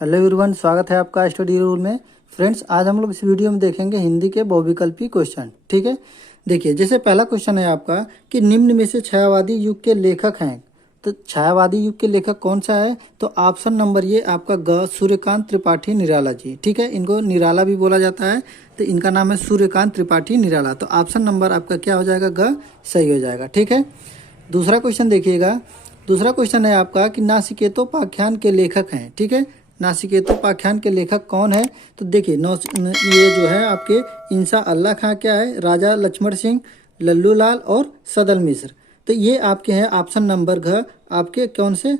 Hello everyone, स्वागत है आपका स्टडी रूल में। फ्रेंड्स, आज हम लोग इस वीडियो में देखेंगे हिंदी के बहुविकल्पी क्वेश्चन। ठीक है, देखिए जैसे पहला क्वेश्चन है आपका कि निम्न में से छायावादी युग के लेखक हैं। तो छायावादी युग के लेखक कौन सा है? तो ऑप्शन नंबर ये आपका ग सूर्यकांत त्रिपाठी निराला जी। ठीक है, इनको निराला भी बोला जाता है, तो इनका नाम है सूर्यकांत त्रिपाठी निराला। तो ऑप्शन नंबर आपका क्या हो जाएगा? ग सही हो जाएगा। ठीक है, दूसरा क्वेश्चन देखिएगा। दूसरा क्वेश्चन है आपका कि नासिकेतोपाख्यान के लेखक हैं। ठीक है, नासिकेतोपाख्यान के लेखक कौन है? तो देखिए ये जो है आपके इंसा अल्लाह खां क्या है, राजा लक्ष्मण सिंह, लल्लू लाल और सदल मिश्र। तो ये आपके हैं ऑप्शन नंबर घ आपके कौन से?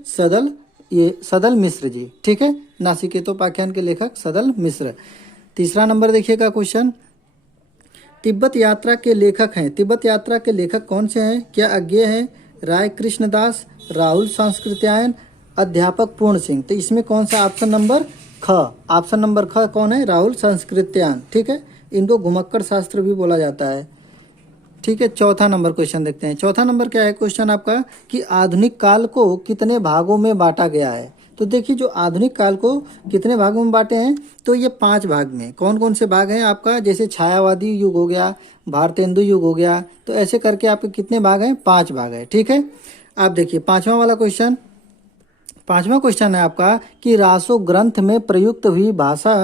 सदल मिश्र जी। ठीक है, नासिकेतोपाख्यान के लेखक सदल मिश्र। तीसरा नंबर देखिएगा क्वेश्चन, तिब्बत यात्रा के लेखक हैं। तिब्बत यात्रा के लेखक कौन से हैं? क्या अज्ञेय हैं, राय कृष्णदास, राहुल सांस्कृत्यायन, अध्यापक पूर्ण सिंह। तो इसमें कौन सा ऑप्शन नंबर ख? ऑप्शन नंबर ख कौन है? राहुल सांस्कृत्यायन। ठीक है, इनको घुमक्कड़ शास्त्र भी बोला जाता है। ठीक है, चौथा नंबर क्वेश्चन देखते हैं। चौथा नंबर क्या है क्वेश्चन आपका कि आधुनिक काल को कितने भागों में बांटा गया है? तो देखिए जो आधुनिक काल को कितने भागों में बांटे हैं, तो ये 5 भाग में। कौन कौन से भाग हैं आपका? जैसे छायावादी युग हो गया, भारतेंदु युग हो गया, तो ऐसे करके आपके कितने भाग हैं? 5 भाग है। ठीक है, आप देखिए पांचवा वाला क्वेश्चन। पांचवा क्वेश्चन है आपका कि रासो ग्रंथ में प्रयुक्त हुई भाषा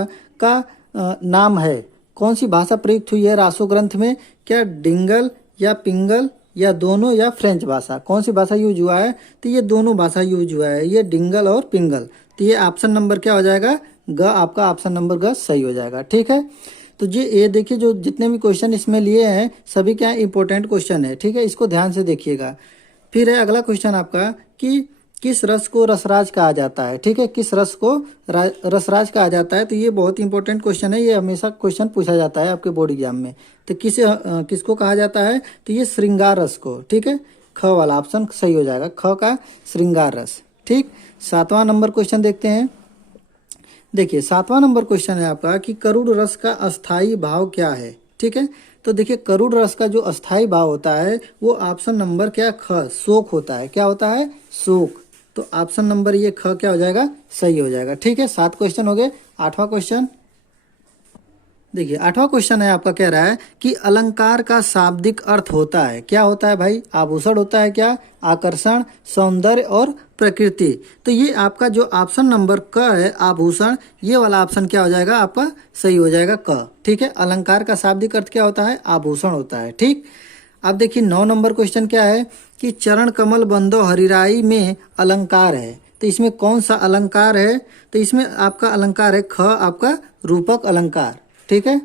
का नाम है। कौन सी भाषा प्रयुक्त हुई है रासो ग्रंथ में? क्या डिंगल या पिंगल या दोनों या फ्रेंच भाषा? कौन सी भाषा यूज हुआ है? तो ये दोनों भाषा यूज हुआ है, ये डिंगल और पिंगल। तो ये ऑप्शन नंबर क्या हो जाएगा? ग आपका ऑप्शन नंबर ग सही हो जाएगा। ठीक है, तो ये देखिए जो जितने भी क्वेश्चन इसमें लिए हैं सभी क्या इंपॉर्टेंट क्वेश्चन है। ठीक है, इसको ध्यान से देखिएगा। फिर है अगला क्वेश्चन आपका कि किस रस को रसराज कहा जाता है? ठीक है, किस रस को रसराज कहा जाता है? तो ये बहुत इंपॉर्टेंट क्वेश्चन है, ये हमेशा क्वेश्चन पूछा जाता है आपके बोर्ड एग्जाम में। तो किसको कहा जाता है? तो ये श्रृंगार रस को। ठीक है, ख वाला ऑप्शन सही हो जाएगा, ख का श्रृंगार रस। ठीक, 7वां नंबर क्वेश्चन देखते हैं। देखिए 7वां नंबर क्वेश्चन है आपका कि करुड़ रस का अस्थाई भाव क्या है? ठीक है, तो देखिए करुड़ रस का जो अस्थाई भाव होता है वो ऑप्शन नंबर क्या? ख शोक होता है। क्या होता है? शोक। तो ऑप्शन नंबर ये ख क्या हो जाएगा? सही हो जाएगा। ठीक है, 7 क्वेश्चन हो गए। 8वां क्वेश्चन देखिए। 8वां क्वेश्चन है आपका, कह रहा है कि अलंकार का शाब्दिक अर्थ होता है। क्या होता है भाई? आभूषण होता है क्या? आकर्षण, सौंदर्य और प्रकृति। तो ये आपका जो ऑप्शन नंबर क है आभूषण, ये वाला ऑप्शन क्या हो जाएगा? आपका सही हो जाएगा क। ठीक है, अलंकार का शाब्दिक अर्थ क्या होता है? आभूषण होता है। ठीक, अब देखिए 9 नंबर क्वेश्चन क्या है कि चरण कमल बंदो हरिराई में अलंकार है। तो इसमें कौन सा अलंकार है? तो इसमें आपका अलंकार है ख आपका रूपक अलंकार। ठीक है,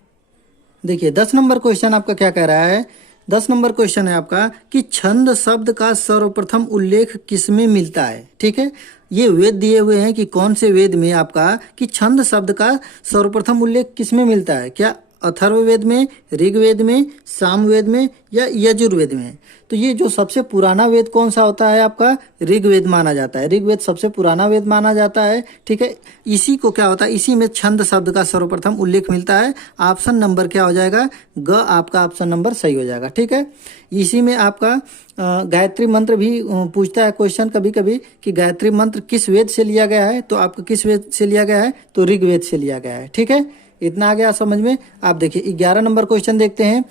देखिए 10 नंबर क्वेश्चन आपका क्या कह रहा है? 10 नंबर क्वेश्चन है आपका कि छंद शब्द का सर्वप्रथम उल्लेख किसमें मिलता है? ठीक है, ये वेद दिए हुए हैं कि कौन से वेद में आपका कि छंद शब्द का सर्वप्रथम उल्लेख किसमें मिलता है? क्या अथर्ववेद में, ऋग्वेद में, सामवेद में या यजुर्वेद में? तो ये जो सबसे पुराना वेद कौन सा होता है आपका? ऋग्वेद माना जाता है। ऋग्वेद सबसे पुराना वेद माना जाता है। ठीक है, इसी को क्या होता है? इसी में छंद शब्द का सर्वप्रथम उल्लेख मिलता है। ऑप्शन नंबर क्या हो जाएगा? ग आपका ऑप्शन नंबर सही हो जाएगा। ठीक है, इसी में आपका गायत्री मंत्र भी पूछता है क्वेश्चन कभी कभी कि गायत्री मंत्र किस वेद से लिया गया है? तो आपका किस वेद से लिया गया है? तो ऋग्वेद से लिया गया है। ठीक है, इतना आ गया समझ में। आप देखिए 11 नंबर क्वेश्चन देखते हैं।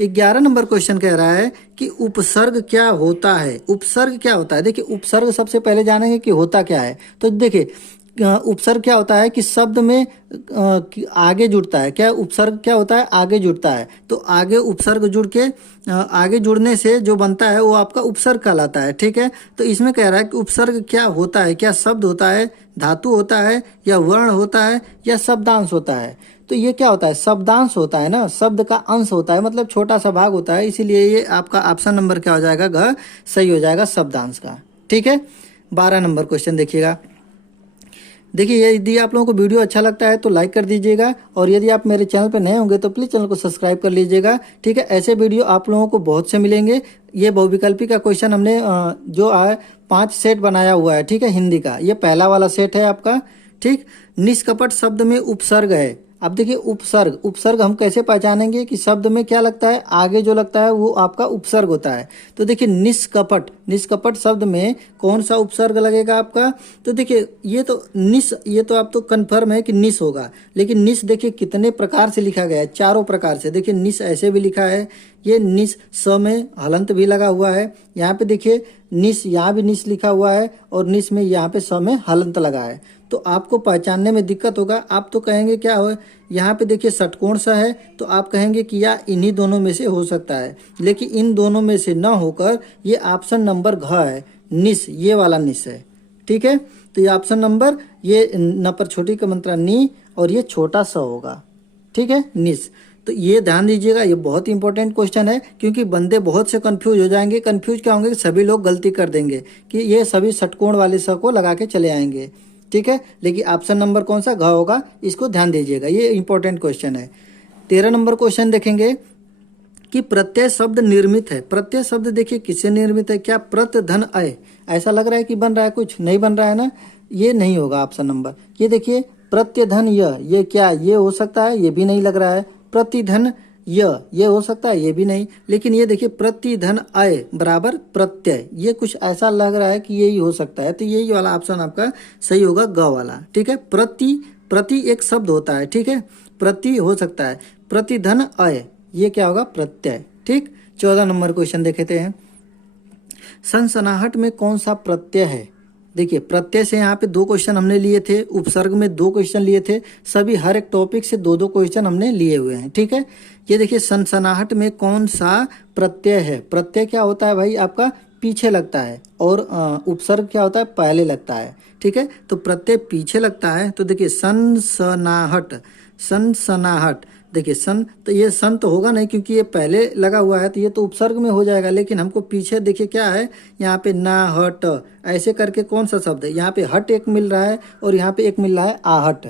11 नंबर क्वेश्चन कह रहा है कि उपसर्ग क्या होता है? उपसर्ग क्या होता है? देखिए उपसर्ग सबसे पहले जानेंगे कि होता क्या है। तो देखिए उपसर्ग क्या होता है कि शब्द में आगे जुड़ता है। क्या उपसर्ग क्या होता है? आगे जुड़ता है। तो आगे उपसर्ग जुड़ के आगे जुड़ने से जो बनता है वो आपका उपसर्ग कहलाता है। ठीक है, तो इसमें कह रहा है कि उपसर्ग क्या होता है? क्या शब्द होता है, धातु होता है या वर्ण होता है या शब्दांश होता है? तो ये क्या होता है? शब्दांश होता है ना, शब्द का अंश होता है, मतलब छोटा सा भाग होता है। इसीलिए ये आपका ऑप्शन नंबर क्या हो जाएगा? घ सही हो जाएगा शब्दांश का। ठीक है, 12 नंबर क्वेश्चन देखिएगा। देखिए यदि आप लोगों को वीडियो अच्छा लगता है तो लाइक कर दीजिएगा, और यदि आप मेरे चैनल पर नए होंगे तो प्लीज़ चैनल को सब्सक्राइब कर लीजिएगा। ठीक है, ऐसे वीडियो आप लोगों को बहुत से मिलेंगे। ये बहुविकल्पी का क्वेश्चन हमने जो है 5 सेट बनाया हुआ है। ठीक है, हिंदी का ये पहला वाला सेट है आपका। ठीक, निष्कपट शब्द में उपसर्ग है। अब देखिए उपसर्ग, उपसर्ग हम कैसे पहचानेंगे कि शब्द में क्या लगता है, आगे जो लगता है वो आपका उपसर्ग होता है। तो देखिए निष्कपट, निष्कपट शब्द में कौन सा उपसर्ग लगेगा आपका, तो देखिए ये तो निस, ये तो आप तो कन्फर्म है कि निस होगा, लेकिन निस देखिए कितने प्रकार से लिखा गया है, चारों प्रकार से। देखिए निस ऐसे भी लिखा है, ये निस स में हलंत भी लगा हुआ है, यहाँ पे देखिए निस, यहाँ भी निस लिखा हुआ है और निस में यहाँ पे स में हलंत लगा है। तो आपको पहचानने में दिक्कत होगा, आप तो कहेंगे क्या हो, यहाँ पे देखिए षटकोण सा है तो आप कहेंगे कि या इन्हीं दोनों में से हो सकता है, लेकिन इन दोनों में से न होकर ये ऑप्शन नंबर घ है, निस, ये वाला निस है। ठीक है, तो ये ऑप्शन नंबर, ये न पर छोटी का मंत्रा नी और ये छोटा सा होगा। ठीक है, निस। तो ये ध्यान दीजिएगा, ये बहुत इंपॉर्टेंट क्वेश्चन है, क्योंकि बंदे बहुत से कंफ्यूज हो जाएंगे। कंफ्यूज क्या होंगे कि सभी लोग गलती कर देंगे कि ये सभी षटकोण वाले स को लगा के चले आएंगे। ठीक है, लेकिन ऑप्शन नंबर कौन सा, घ होगा, इसको ध्यान दीजिएगा, ये इंपॉर्टेंट क्वेश्चन है। 13 नंबर क्वेश्चन देखेंगे कि प्रत्यय शब्द निर्मित है। प्रत्यय शब्द देखिए किससे निर्मित है, क्या प्रत धन अय, ऐसा लग रहा है कि बन रहा है, कुछ नहीं बन रहा है ना, ये नहीं होगा ऑप्शन नंबर। ये देखिए प्रत्यधन ये क्या, ये हो सकता है, ये भी नहीं लग रहा है। प्रतिधन ये हो सकता है, ये भी नहीं। लेकिन ये देखिए प्रतिधन अय बराबर प्रत्यय, ये कुछ ऐसा लग रहा है कि यही हो सकता है, तो यही वाला ऑप्शन आपका सही होगा, ग वाला। ठीक है, प्रति एक शब्द होता है, ठीक है, प्रति हो सकता है, प्रतिधन अय, ये क्या होगा, प्रत्यय। ठीक, 14 नंबर क्वेश्चन देखते हैं, सनसनाहट में कौन सा प्रत्यय है। देखिए प्रत्यय से यहाँ पे 2 क्वेश्चन हमने लिए थे, उपसर्ग में 2 क्वेश्चन लिए थे, सभी हर एक टॉपिक से 2-2 क्वेश्चन हमने लिए हुए हैं। ठीक है, ये देखिए सनसनाहट में कौन सा प्रत्यय है। प्रत्यय क्या होता है भाई, आपका पीछे लगता है, और उपसर्ग क्या होता है, पहले लगता है। ठीक है, तो प्रत्यय पीछे लगता है, तो देखिए सनसनाहट, सनसनाहट, देखिए सन, तो ये सन तो होगा नहीं क्योंकि ये पहले लगा हुआ है, तो ये तो उपसर्ग में हो जाएगा। लेकिन हमको पीछे देखिए क्या है, यहाँ पे ना हट, ऐसे करके कौन सा शब्द है, यहाँ पे हट एक मिल रहा है और यहाँ पे एक मिल रहा है आहट।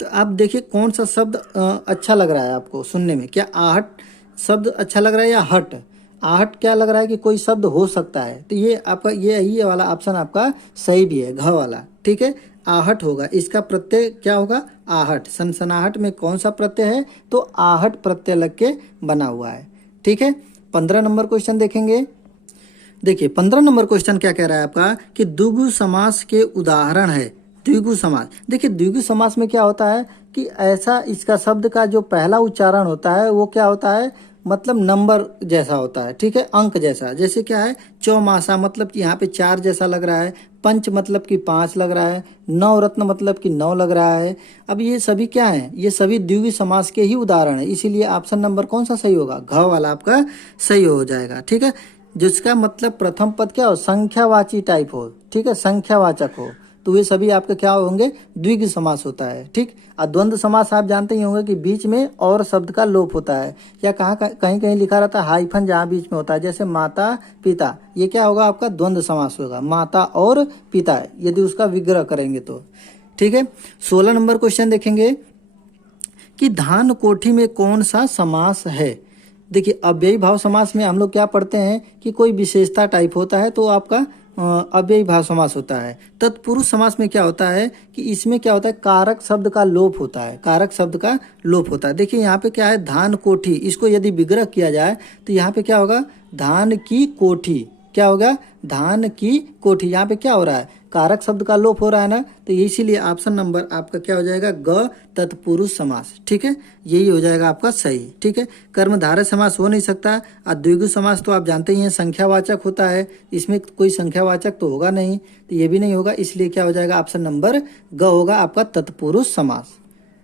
तो आप देखिए कौन सा शब्द अच्छा लग रहा है आपको सुनने में, क्या आहट शब्द अच्छा लग रहा है या हट, आहट क्या लग रहा है कि कोई शब्द हो सकता है। तो ये आपका ये वाला ऑप्शन आपका सही भी है, घ वाला। ठीक है, आहट होगा, इसका प्रत्यय क्या होगा, आहट। सनसनाहट में कौन सा प्रत्यय है, तो आहट प्रत्यय लग के बना हुआ है। ठीक है, 15 नंबर क्वेश्चन देखेंगे। देखिए 15 नंबर क्वेश्चन क्या कह रहा है आपका कि द्विगु समास के उदाहरण है। द्विगु समास, देखिए द्विगु समास में क्या होता है कि ऐसा, इसका शब्द का जो पहला उच्चारण होता है वो क्या होता है, मतलब नंबर जैसा होता है। ठीक है, अंक जैसा, जैसे क्या है, चौमासा मतलब कि यहाँ पे 4 जैसा लग रहा है, पंच मतलब कि 5 लग रहा है, नवरत्न मतलब कि 9 लग रहा है। अब ये सभी क्या है, ये सभी द्विगु समास के ही उदाहरण है, इसीलिए ऑप्शन नंबर कौन सा सही होगा, घ वाला आपका सही हो जाएगा। ठीक है, जिसका मतलब प्रथम पद क्या हो, संख्यावाची टाइप हो। ठीक है, संख्यावाचक हो, तो वे सभी आपके क्या होंगे, द्विगु समास होता है। ठीक, और द्वंद्व समास आप जानते ही होंगे कि बीच में और शब्द का लोप होता है, या कहीं कहीं लिखा रहता है हाइफन जहाँ बीच में होता है, जैसे माता पिता, ये क्या होगा आपका द्वंद्व समास होगा, माता और पिता, यदि उसका विग्रह करेंगे तो। ठीक है, 16 नंबर क्वेश्चन देखेंगे कि धान कोठी में कौन सा समास है। देखिए अव्ययी भाव समास में हम लोग क्या पढ़ते हैं कि कोई विशेषता टाइप होता है तो आपका अव्ययी भाव समास होता है। तत्पुरुष समास में क्या होता है कि इसमें क्या होता है, कारक शब्द का लोप होता है, कारक शब्द का लोप होता है। देखिए यहाँ पे क्या है, धान कोठी, इसको यदि विग्रह किया जाए तो यहाँ पे क्या होगा, धान की कोठी, क्या होगा, धान की कोठी। यहाँ पे क्या हो रहा है, कारक शब्द का लोप हो रहा है ना, तो इसीलिए ऑप्शन नंबर आपका क्या हो जाएगा, ग तत्पुरुष समास। ठीक है, यही हो जाएगा आपका सही। ठीक है, कर्मधारय समास हो नहीं सकता, और द्विगु समास तो आप जानते ही हैं संख्यावाचक होता है, इसमें कोई संख्यावाचक तो होगा नहीं, तो ये भी नहीं होगा, इसलिए क्या हो जाएगा, ऑप्शन नंबर ग होगा आपका तत्पुरुष समास।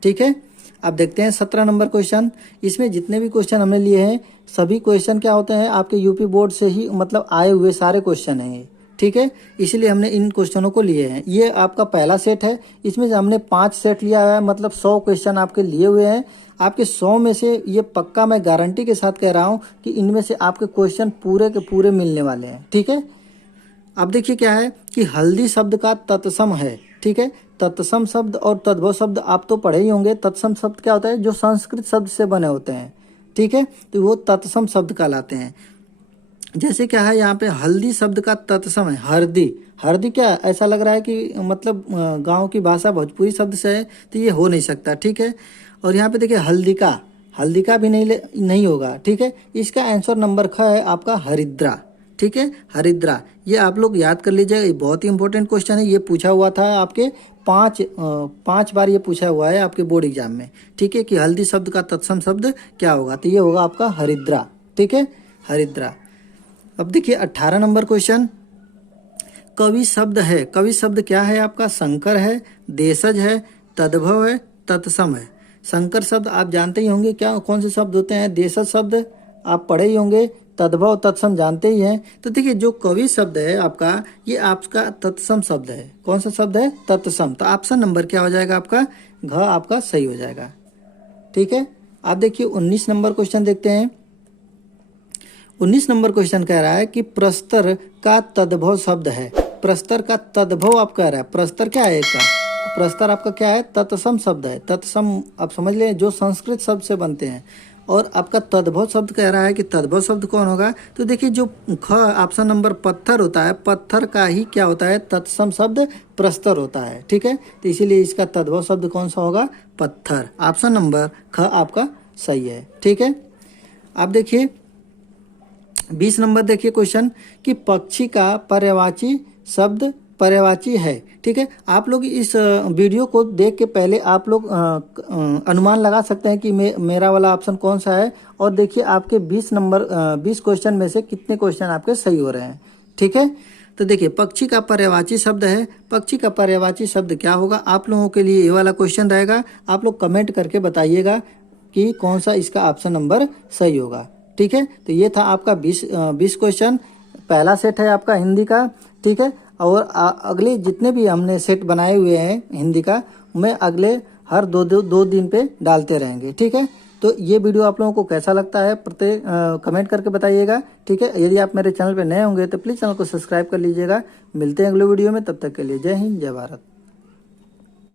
ठीक है, अब देखते हैं 17 नंबर क्वेश्चन। इसमें जितने भी क्वेश्चन हमने लिए हैं सभी क्वेश्चन क्या होते हैं, आपके यूपी बोर्ड से ही मतलब आए हुए सारे क्वेश्चन हैं ये। ठीक है, इसलिए हमने इन क्वेश्चनों को लिए हैं। ये आपका पहला सेट है, इसमें से हमने 5 सेट लिया है, मतलब 100 क्वेश्चन आपके लिए हुए हैं। आपके 100 में से ये पक्का मैं गारंटी के साथ कह रहा हूँ कि इनमें से आपके क्वेश्चन पूरे के पूरे मिलने वाले हैं। ठीक है, अब देखिए क्या है कि हल्दी शब्द का तत्सम है। ठीक है, तत्सम शब्द और तद्भव शब्द आप तो पढ़े ही होंगे। तत्सम शब्द क्या होता है, जो संस्कृत शब्द से बने होते हैं। ठीक है, तो वो तत्सम शब्द कहलाते हैं। जैसे क्या है, यहाँ पे हल्दी शब्द का तत्सम है हरदी। हरदी क्या ऐसा लग रहा है कि मतलब गांव की भाषा भोजपुरी शब्द से है, तो ये हो नहीं सकता। ठीक है, और यहाँ पे देखिए हल्दी का भी नहीं होगा, ठीक है। इसका आंसर नंबर ख है आपका हरिद्रा, ठीक है, हरिद्रा। ये आप लोग याद कर लीजिएगा, ये बहुत ही इंपॉर्टेंट क्वेश्चन है। ये पूछा हुआ था आपके पांच बार ये पूछा हुआ है आपके बोर्ड एग्जाम में, ठीक है, कि हल्दी शब्द का तत्सम शब्द क्या होगा, तो ये होगा आपका हरिद्रा, ठीक है, हरिद्रा। अब देखिए 18 नंबर क्वेश्चन, कवि शब्द है, कवि शब्द क्या है आपका, संकर है, देशज है, तद्भव है, तत्सम है। संकर शब्द आप जानते ही होंगे क्या कौन से शब्द होते हैं, देशज शब्द आप पढ़े ही होंगे, तद्भव तत्सम जानते ही हैं। तो देखिए जो कवि शब्द है आपका, ये आपका तत्सम शब्द है। कौन सा शब्द है, तत्सम। तो ऑप्शन नंबर क्या हो जाएगा आपका, घ आपका सही हो जाएगा, ठीक है। आप देखिए 19 नंबर क्वेश्चन देखते हैं। 19 नंबर क्वेश्चन कह रहा है कि प्रस्तर का तद्भव शब्द है। प्रस्तर का तद्भव आप कह रहा है, प्रस्तर क्या है इसका, प्रस्तर आपका क्या है, तत्सम शब्द है। तत्सम आप समझ लें जो संस्कृत शब्द से बनते हैं। और आपका तद्भव शब्द कह रहा है कि तद्भव शब्द कौन होगा, तो देखिए जो ख ऑप्शन नंबर पत्थर होता है, पत्थर का ही क्या होता है, तत्सम शब्द प्रस्तर होता है, ठीक है। तो इसीलिए इसका तद्भव शब्द कौन सा होगा, पत्थर। ऑप्शन नंबर ख आपका सही है, ठीक है। आप देखिए 20 नंबर देखिए क्वेश्चन कि पक्षी का पर्यायवाची शब्द पर्यायवाची है, ठीक है। आप लोग इस वीडियो को देख के पहले आप लोग अनुमान लगा सकते हैं कि मेरा वाला ऑप्शन कौन सा है। और देखिए आपके 20 क्वेश्चन में से कितने क्वेश्चन आपके सही हो रहे हैं, ठीक है। तो देखिए पक्षी का पर्यायवाची शब्द है, पक्षी का पर्यायवाची शब्द क्या होगा, आप लोगों के लिए ये वाला क्वेश्चन रहेगा। आप लोग कमेंट करके बताइएगा कि कौन सा इसका ऑप्शन नंबर सही होगा, ठीक है। तो ये था आपका 20 क्वेश्चन, पहला सेट है आपका हिंदी का, ठीक है। और अगले जितने भी हमने सेट बनाए हुए हैं हिंदी का, मैं अगले हर दो दिन पे डालते रहेंगे, ठीक है। तो ये वीडियो आप लोगों को कैसा लगता है कमेंट करके बताइएगा, ठीक है। यदि आप मेरे चैनल पे नए होंगे तो प्लीज़ चैनल को सब्सक्राइब कर लीजिएगा। मिलते हैं अगले वीडियो में, तब तक के लिए जय हिंद, जय भारत।